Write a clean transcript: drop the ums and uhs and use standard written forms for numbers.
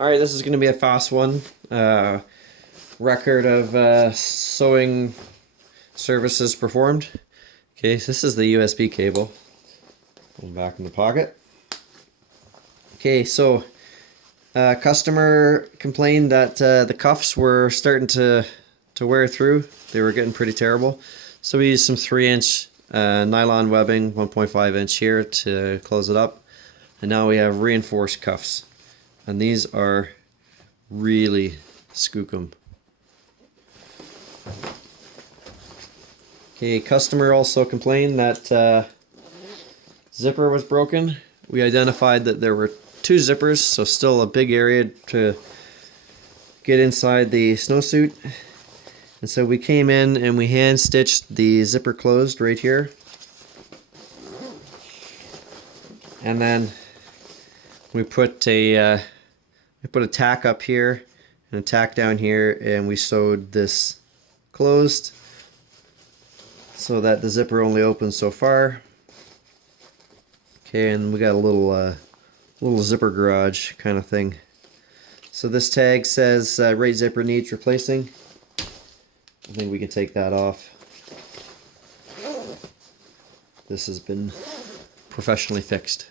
Alright, this is going to be a fast one. Record of sewing services performed. Okay, so this is the USB cable. Going back in the pocket. Okay, so customer complained that the cuffs were starting to wear through. They were getting pretty terrible. So we used some 3-inch nylon webbing, 1.5-inch here to close it up. And now we have reinforced cuffs. And these are really skookum. Okay, customer also complained that zipper was broken. We identified that there were 2 zippers, so still a big area to get inside the snowsuit. And so we came in and we hand stitched the zipper closed right here. And then we put a tack up here and a tack down here, and we sewed this closed so that the zipper only opens so far. Okay, and we got a little zipper garage kind of thing. So this tag says right zipper needs replacing. I think we can take that off. This has been professionally fixed.